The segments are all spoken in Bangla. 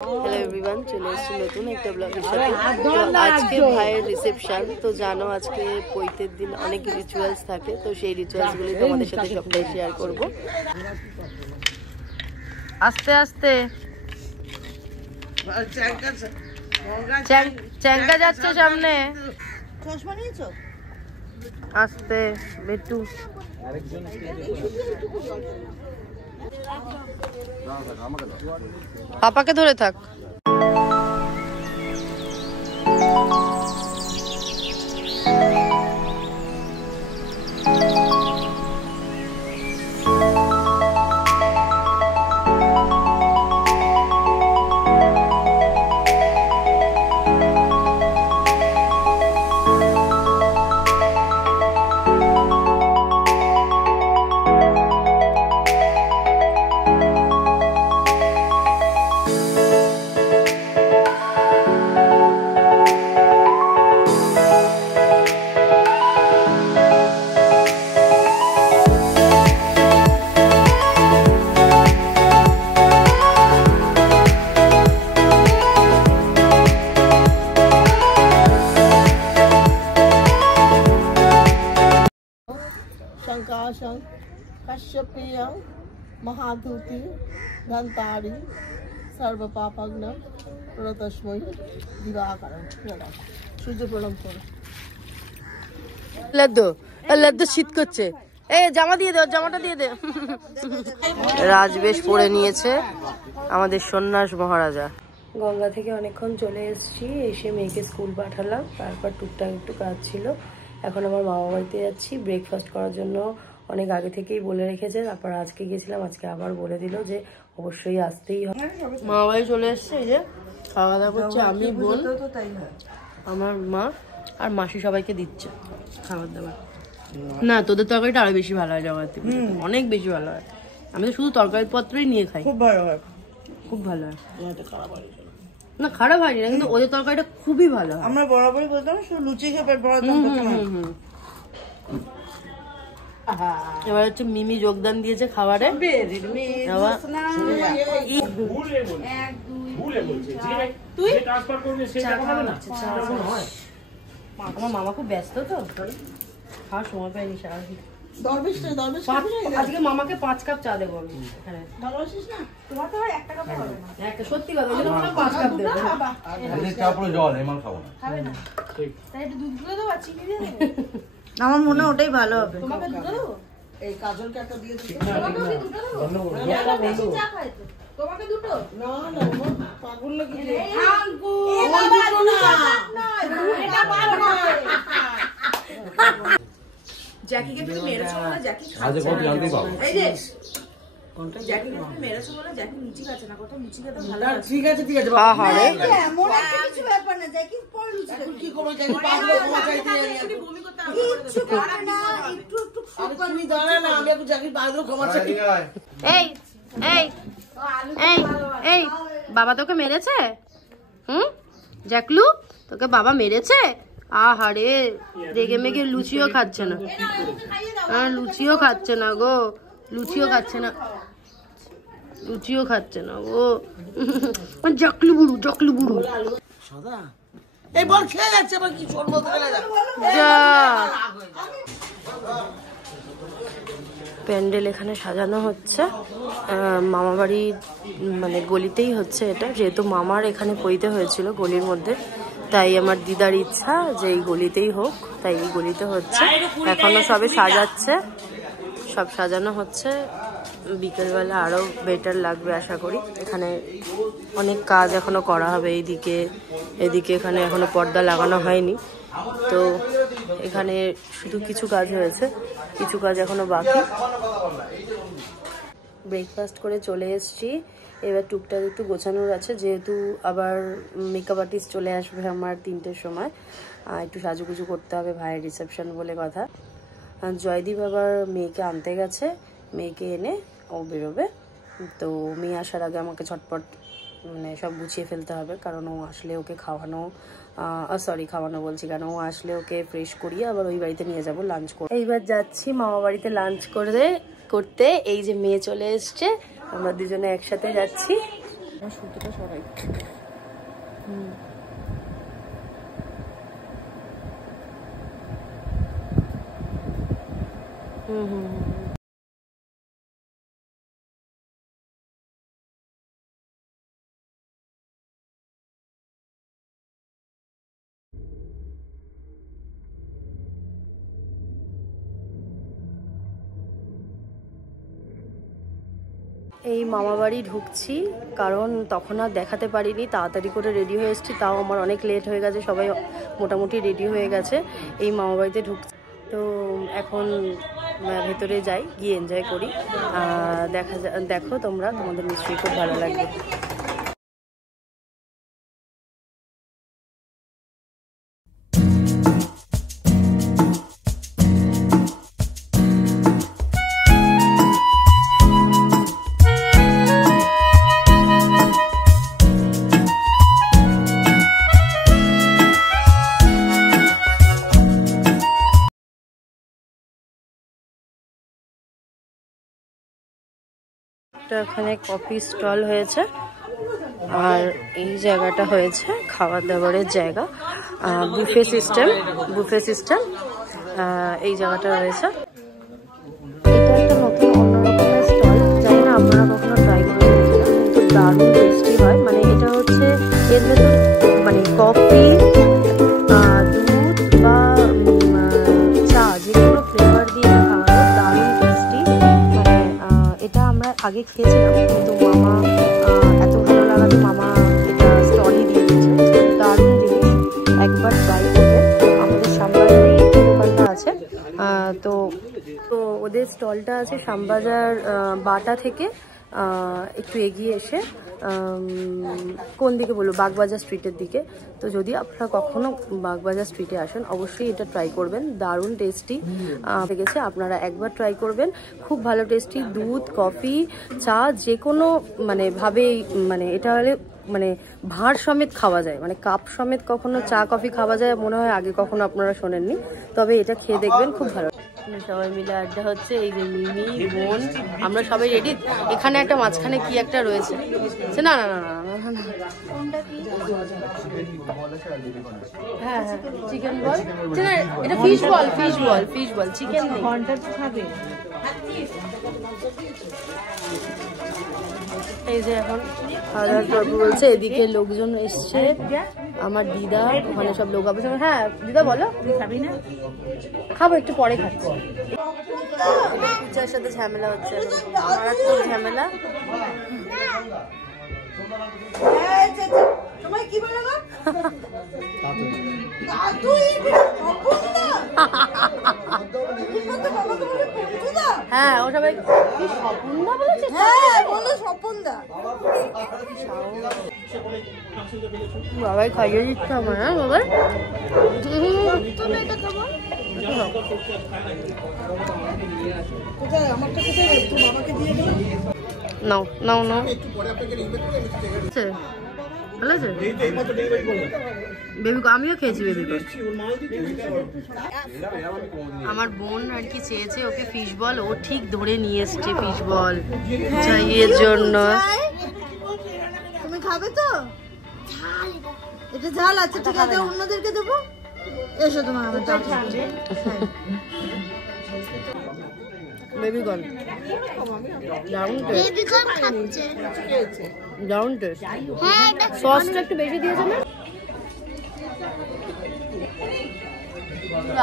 হ্যালো এভরিওয়ান, চলে এসেছি নতুন একটা ব্লগের সাথে। তো আজকে ভাইয়ের রিসেপশন, তো জানো আজকে পৈতের দিন অনেক রিচুয়ালস থাকে, তো সেই রিচুয়ালসগুলি তোমাদের সাথে সবটাই শেয়ার করব। আস্তে আস্তে চ্যাংকা যাচ্ছে সামনে, আস্তে বেটু। পাপাকে ধরে থাক। शंकाशं कश्यपीयं महाधूति धन्तारी सर्वपापग्नं प्रणतस्मै दिवाकरं प्रणाम। সূর্য প্রণাম করো। লদ্দু শীত করছে, এই জামা দিয়ে দে, জামাটা দিয়ে দে। রাজবেশ পরে নিয়েছে আমাদের সন্ন্যাস মহারাজা। গঙ্গা থেকে অনেকক্ষণ চলে এসেছি, এসে মেয়েকে স্কুল পাঠালাম, তারপর টুকটাক একটু কাজ ছিল। এখন আমার মামা বাড়িতে যাচ্ছি ব্রেকফাস্ট করার জন্য, অনেক আগে থেকেই বলে রেখেছে। তারপর আজকে গেছিলাম, আজকে আবার বলে দিল যে অবশ্যই আসতেই হবে। মামা বাড়ি চলে এসছে, এই যে খাওয়া দাওয়া করছে, আমি বোন আমার মা আর মাসি সবাইকে দিচ্ছে খাবার দাবার। না তোদের তরকারিটা আরো বেশি ভালো হয় জগৎ থেকে, অনেক বেশি ভালো হয়। আমি তো শুধু তরকারি পত্রই নিয়ে খাই, খুব ভালো হয়, খুব ভালো হয়। না খারাপ হয়নি না, কিন্তু ওদের তরকারিটা খুবই ভালো হয়। আমরা বরাবরই বলতাম শুধু লুচি খেয়ে পেট ভরার জন্য। এবার হচ্ছে মিমি যোগদান দিয়েছে খাবারে। আমার মামা খুব ব্যস্ত, তো খাওয়ার সময় পাইনি সারাদিন। আজকে মামাকে 5 কাপ চা দেবো আমি এখানে। সত্যি কথা, 5 কাপ দেবো। আমার মনে হয় ওটাই ভালো হবে। এই কাজলকে একটা দিয়ে দিই। তোমাকে দুটো? না না, পাগল লাগি রে। আঙ্কু এ বাবা না, এটা পাগল নয়। জ্যাকিকে তুমি মেরেছো বলে জ্যাকি খাচ্ছে। আজ কত জলদি পাবো। এই যে কোনটা জ্যাকিকে তুমি মেরেছো বলে জ্যাকি মিচি খাচ্ছে না, কত মিচি খেতে ভালো লাগে। ঠিক আছে ঠিক আছে। হ্যাঁ হ্যাঁ রে, এমন একটা কিছু ব্যাপার না, জ্যাকি পড়ে লুচি এখন কি করব, জ্যাকি পাগল ক্ষমা চাইতে জানি। ভূমি করতে হবে কিছু করে না, একটু একটু তুমি দাঁড়া না, আমি একটু জ্যাকি পাগল ক্ষমা চাই। এই এই এই এই বাবা তোকে মেরেছে? জ্যাকলু তোকে বাবা মেরেছে? আহারে রেগে মেগে লুচিও খাচ্ছে না। লুচিও খাচ্ছে না গো, লুচিও খাচ্ছে না, লুচিও খাচ্ছে না গো। জাকলু বুড়ু, জাকলু বুড়ু। এই বল খেয়ে যাচ্ছে, আবার কি চলবো যা। প্যান্ডেল এখানে সাজানো হচ্ছে, মামা বাড়ির মানে গলিতেই হচ্ছে এটা, যেহেতু মামার এখানে পইতে হয়েছিল গলির মধ্যে, তাই আমার দিদার ইচ্ছা যে এই গলিতেই হোক, তাই এই গলিতে হচ্ছে। এখনো সবে সাজাচ্ছে, সব সাজানো হচ্ছে, বিকেলবেলা আরো বেটার লাগবে আশা করি। এখানে অনেক কাজ এখনো করা হবে, এইদিকে এদিকে এখানে এখনো পর্দা লাগানো হয়নি, তো এখানে শুধু কিছু কাজ হয়েছে, কিছু কাজ এখনো বাকি। ব্রেকফাস্ট করে চলে এসেছি, এবার টুকটাক একটু গোছানোর আছে, যেহেতু আবার মেকআপ আর্টিস্ট চলে আসবে আমার 3টের সময়, একটু সাজুগুজু করতে হবে, ভাইয়ের রিসেপশন বলে কথা। জয়দীপ আবার মেয়েকে আনতে গেছে, মেয়েকে এনে ও বেরোবে, তো মেয়ে আসার আগে আমাকে ঝটপট মানে সব গুছিয়ে ফেলতে হবে, কারণ ও আসলে ওকে খাওয়ানো, সরি খাওয়ানো বলছি কেন, ও আসলে ওকে ফ্রেশ করিয়ে আবার ওই বাড়িতে নিয়ে যাবো লাঞ্চ করে। এইবার যাচ্ছি মামা বাড়িতে লাঞ্চ করতে। এই যে মেয়ে চলে এসছে, আমরা দুজনে একসাথে যাচ্ছি। সুতোটা সরাই। এই মামাবাড়ি ঢুকছি, কারণ তখন আর দেখাতে পারিনি, তাড়াতাড়ি করে রেডি হয়ে এসেছি, তাও আমার অনেক লেট হয়ে গেছে, সবাই মোটামুটি রেডি হয়ে গেছে। এই মামাবাড়িতে ঢুকছি, তো এখন ভেতরে যাই, গিয়ে এনজয় করি। দেখো তোমরা, তোমাদের নিশ্চয়ই খুব ভালো লাগবে। এখানে কফি স্টল হয়েছে, আর এই জায়গাটা হয়েছে খাবার দাবারের জায়গা, বুফে সিস্টেম এই জায়গাটা রয়েছে। এটা একটা নতুন অন্যরকমের স্টল, জানি না আপনারা কখনো ট্রাই করে দেখেছেন, কিন্তু দারুণ টেস্টি হয়। মানে এটা হচ্ছে এর ভেতর মানে কফি, দুধ বা চা যে কোনো ফ্লেভার দিয়ে খাওয়া যায়, দারুণ টেস্টি। মানে এটা আমরা আগে খেয়েছিলাম, কিন্তু মামা এত ভালো লাগাতে মামা এটা স্টলই দিয়ে দিয়েছে। দারুণ জিনিস, একবার ট্রাই করবেন। আমাদের শ্যামবাজারেই দোকানটা আছে, তো ওদের স্টলটা আছে শ্যামবাজার বাটা থেকে একটু এগিয়ে এসে, কোন দিকে বলবো, বাগবাজার স্ট্রিটের দিকে। তো যদি আপনারা কখনো বাগবাজার স্ট্রিটে আসেন, অবশ্যই এটা ট্রাই করবেন, দারুণ টেস্টি লেগেছে। আপনারা একবার ট্রাই করবেন, খুব ভালো টেস্টি। দুধ, কফি, চা যে কোনো মানে ভাবেই, মানে এটা হলে মানে ভাঁড় সমেত খাওয়া যায়, মানে কাপ সমেত কখনো চা কফি খাওয়া যায় মনে হয় আগে কখনো আপনারা শোনেননি, তবে এটা খেয়ে দেখবেন, খুব ভালো। সবাই মিলে আড্ডা হচ্ছে, এই যে মিমি, বোন, আমরা সবাই রেডি। এখানে একটা মাঝখানে কি একটা রয়েছে, না না না না না, হ্যাঁ হ্যাঁ চিকেন বল, এটা ফিশ বল চিকেন নেই। এই যে এখন খাওয়া দাওয়ার পর্ব বলছে, এদিকে লোকজন এসছে, আমার দিদা, ওখানে সব লোক আছে। হ্যাঁ দিদা বলো, খাবি না? খাবো, একটু পরে খাচ্ছি। পূজার সাথে ঝামেলা হচ্ছে, মারাত্মক ঝামেলা। হ্যাঁ ও সবাই স্বপনদা বলেছে, হ্যাঁ বলো স্বপনদা। বাবাই খাইয়ে দিচ্ছে আমার, হ্যাঁ বাবা নাও নাও নাও, ভালো আছে বেবি, আমিও খেয়েছি বেবি। আমার বোন আর কি চেয়েছে, ওকে ফিশ বল, ও ঠিক ধরে নিয়ে এসছে ফিশ বল চাইয়ের জন্য। তুমি খাবে তো? এটা ঝাল আছে, ঠিক আছে, অন্যদেরকে দেবো। এসো তোমার আমার বেবিকর্ন, দারুণ টেস্ট, দারুণ টেস্ট। সসটা একটু বেশি দিয়েছে না?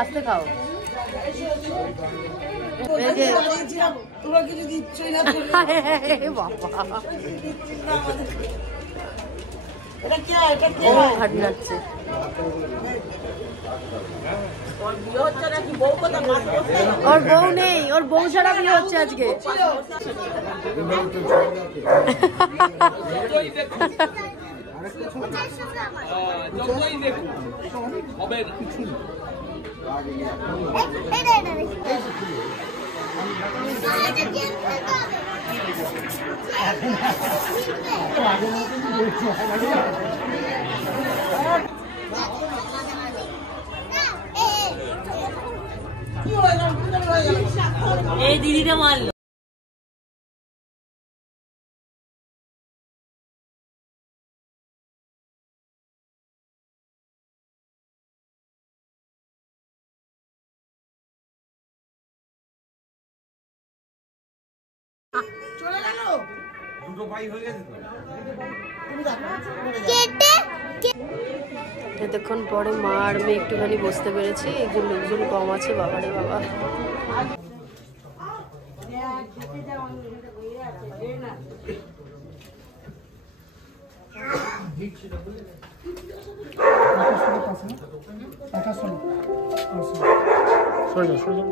আস্তে খাও। ঘাটনাচ্ছে ওর বউ নেই, ওর বউ ছাড়া বিয়ে হচ্ছে আজকে। এই দিদিটা মারলো। এতক্ষণ পরে মা আর মেয়ে একটুখানি বসতে পেরেছি, একজন লোকজন কম আছে। বাবারে বাবা, সোজা সোজা